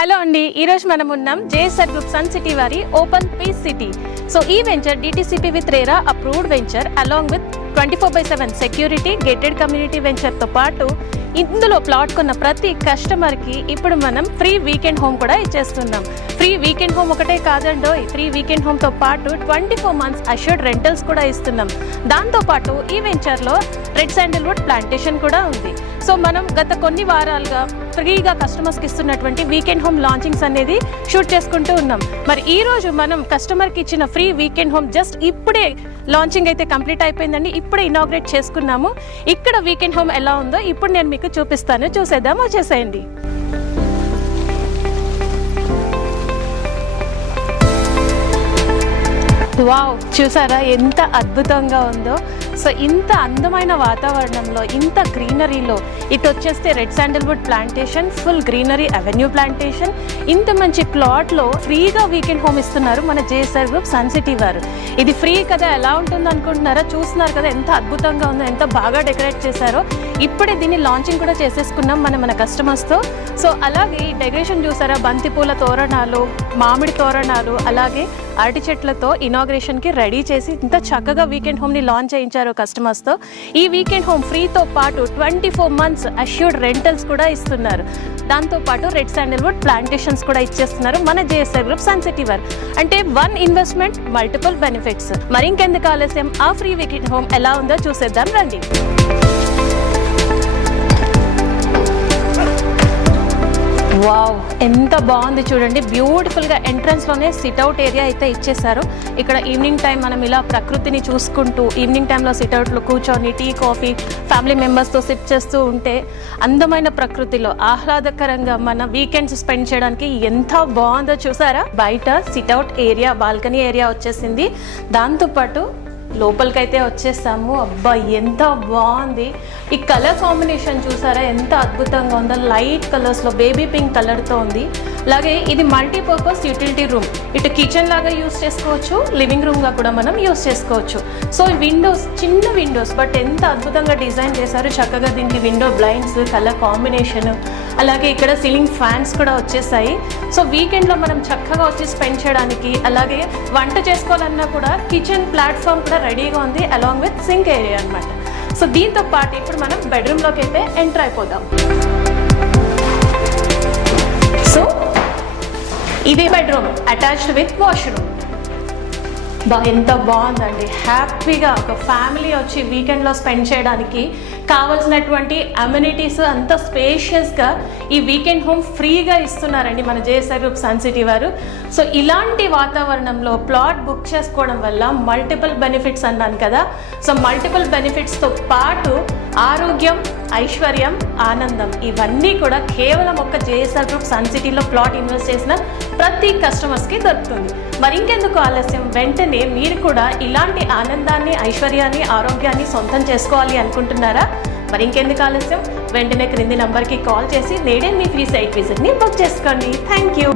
Hello అండి, ఈరోజు మనం ఉన్నాం జేఎస్ఆర్ గ్రూప్ సన్ సిటీ వారి ఓపెన్ పీస్ సిటీ. సో ఈ venture DTCP with RERA approved venture along with 24/7 security gated community వెంచర్తో పాటు ఇందులో ప్లాట్ కొన్న ప్రతి కస్టమర్కి ఇప్పుడు మనం ఫ్రీ వీకెండ్ హోమ్ కూడా ఇచ్చేస్తున్నాం. ఫ్రీ వీకెండ్ హోమ్ ఒకటే కాదండో, ఫ్రీ వీకెండ్ హోమ్తో పాటు 24 months అష్యూర్డ్ రెంటల్స్ కూడా ఇస్తున్నాం. దాంతోపాటు ఈ వెంచర్లో రెడ్ శాండిల్వుడ్ ప్లాంటేషన్ కూడా ఉంది. సో మనం గత కొన్ని వారాలుగా ఫ్రీగా కస్టమర్స్కి ఇస్తున్నటువంటి వీకెండ్ హోమ్ లాంచింగ్స్ అనేది షూట్ చేసుకుంటూ ఉన్నాం. మరి ఈ రోజు మనం కస్టమర్కి ఇచ్చిన ఫ్రీ వీకెండ్ హోమ్ జస్ట్ ఇప్పుడే లాంచింగ్ అయితే కంప్లీట్ అయిపోయిందండి. ఇప్పుడే ఇనాగ్రేట్ చేసుకున్నాము. ఇక్కడ వీకెండ్ హోమ్ ఎలా ఉందో ఇప్పుడు నేను మీకు చూపిస్తాను. చూసేద్దాం, వచ్చేసేయండి. వావ్, చూసారా ఎంత అద్భుతంగా ఉందో. సో ఇంత అందమైన వాతావరణంలో, ఇంత గ్రీనరీలో ఇటు వచ్చేస్తే red Sandalwood plantation, full greenery avenue plantation, ఇంత మంచి ప్లాట్లో ఫ్రీగా వీకెండ్ హోమ్ ఇస్తున్నారు మన జేఎస్ఆర్ గ్రూప్ సన్ సిటీ వారు. ఇది ఫ్రీ కదా, ఎలా ఉంటుందో అనుకుంటున్నారా? చూస్తున్నారు కదా ఎంత అద్భుతంగా ఉందో, ఎంత బాగా డెకరేట్ చేశారో. ఇప్పుడే దీన్ని లాంచింగ్ కూడా చేసేసుకున్నాం మన కస్టమర్స్తో. సో అలాగే ఈ డెకరేషన్ చూసారా, బంతిపూల తోరణాలు, మామిడి తోరణాలు, అలాగే అరటి చెట్లతో ఇనాగ్రేషన్కి రెడీ చేసి ఇంత చక్కగా వీకెండ్ హోమ్ని లాంచ్ చేయించారు కస్టమర్స్తో. ఈ వీకెండ్ హోమ్ ఫ్రీతో పాటు 24 months అష్యూర్డ్ రెంటల్స్ కూడా ఇస్తున్నారు. దాంతోపాటు రెడ్ శాండిల్వుడ్ ప్లాంటేషన్స్ కూడా ఇచ్చేస్తున్నారు మన జేఎస్ఆర్ గ్రూప్ సన్ సిటీ వారు. అంటే వన్ ఇన్వెస్ట్మెంట్, మల్టిపుల్ బెనిఫిట్స్. మరి ఇంకెందుకు ఆలస్యం, ఆ ఫ్రీ వీకెండ్ హోమ్ ఎలా ఉందో చూసేద్దాం రండి. వావ్, ఎంత బాగుంది చూడండి. బ్యూటిఫుల్గా ఎంట్రన్స్లోనే సిట్అవుట్ ఏరియా అయితే ఇచ్చేసారు. ఇక్కడ ఈవినింగ్ టైం మనం ఇలా ప్రకృతిని చూసుకుంటూ ఈవినింగ్ టైంలో సిట్అవుట్లో కూర్చొని టీ కాఫీ ఫ్యామిలీ మెంబర్స్తో సిట్ చేస్తూ ఉంటే అందమైన ప్రకృతిలో ఆహ్లాదకరంగా మన వీకెండ్స్ స్పెండ్ చేయడానికి ఎంత బాగుందో చూసారా. బయట సిట్అవుట్ ఏరియా, బాల్కనీ ఏరియా వచ్చేసింది. దాంతోపాటు లోపలికైతే వచ్చేసాము. అబ్బా ఎంత బాగుంది. ఈ కలర్ కాంబినేషన్ చూసారా ఎంత అద్భుతంగా ఉందో. లైట్ కలర్స్లో బేబీ పింక్ కలర్తో ఉంది. అలాగే ఇది మల్టీపర్పస్ యూటిలిటీ రూమ్. ఇటు కిచెన్ లాగా యూస్ చేసుకోవచ్చు, లివింగ్ రూమ్గా కూడా మనం యూస్ చేసుకోవచ్చు. సో విండోస్, చిన్న విండోస్, బట్ ఎంత అద్భుతంగా డిజైన్ చేశారు. చక్కగా దీనికి విండో బ్లైండ్స్, కలర్ కాంబినేషన్, అలాగే ఇక్కడ సీలింగ్ ఫ్యాన్స్ కూడా వచ్చేసాయి. సో వీకెండ్లో మనం చక్కగా వచ్చి స్పెండ్ చేయడానికి, అలాగే వంట చేసుకోవాలన్నా కూడా కిచెన్ ప్లాట్ఫామ్ కూడా రెడీగా ఉంది అలాంగ్ విత్ సింక్ ఏరియా అనమాట. సో దీంతో పాటు ఇప్పుడు మనం బెడ్రూమ్లోకి అయితే ఎంటర్ అయిపోదాం. సో ఇది బెడ్రూమ్ అటాచ్డ్ విత్ వాష్రూమ్. ఎంత బాగుందండి. హ్యాపీగా ఒక ఫ్యామిలీ వచ్చి వీకెండ్లో స్పెండ్ చేయడానికి కావాల్సినటువంటి అమ్యూనిటీస్ అంత స్పేషియస్గా ఈ వీకెండ్ హోమ్ ఫ్రీగా ఇస్తున్నారండి మన జేఎస్ఆర్ గ్రూప్ సన్ సిటీ వారు. సో ఇలాంటి వాతావరణంలో ప్లాట్ బుక్ చేసుకోవడం వల్ల మల్టిపుల్ బెనిఫిట్స్ అన్నాను కదా. సో మల్టిపుల్ బెనిఫిట్స్తో పాటు ఆరోగ్యం, ఐశ్వర్యం, ఆనందం, ఇవన్నీ కూడా కేవలం ఒక జేఎస్ఆర్ గ్రూప్ సన్ సిటీలో ప్లాట్ ఇన్వెస్ట్ చేసిన ప్రతి కస్టమర్స్కి దొరుకుతుంది. మరి ఇంకెందుకు ఆలస్యం, వెంటనే మీరు కూడా ఇలాంటి ఆనందాన్ని, ఐశ్వర్యాన్ని, ఆరోగ్యాన్ని సొంతం చేసుకోవాలి అనుకుంటున్నారా? మరి ఇంకెందుకు ఆలస్యం, వెంటనే క్రింది నంబర్కి కాల్ చేసి నేడే మీ ఫ్రీ సైట్ విజిట్ని బుక్ చేసుకోండి. Thank you.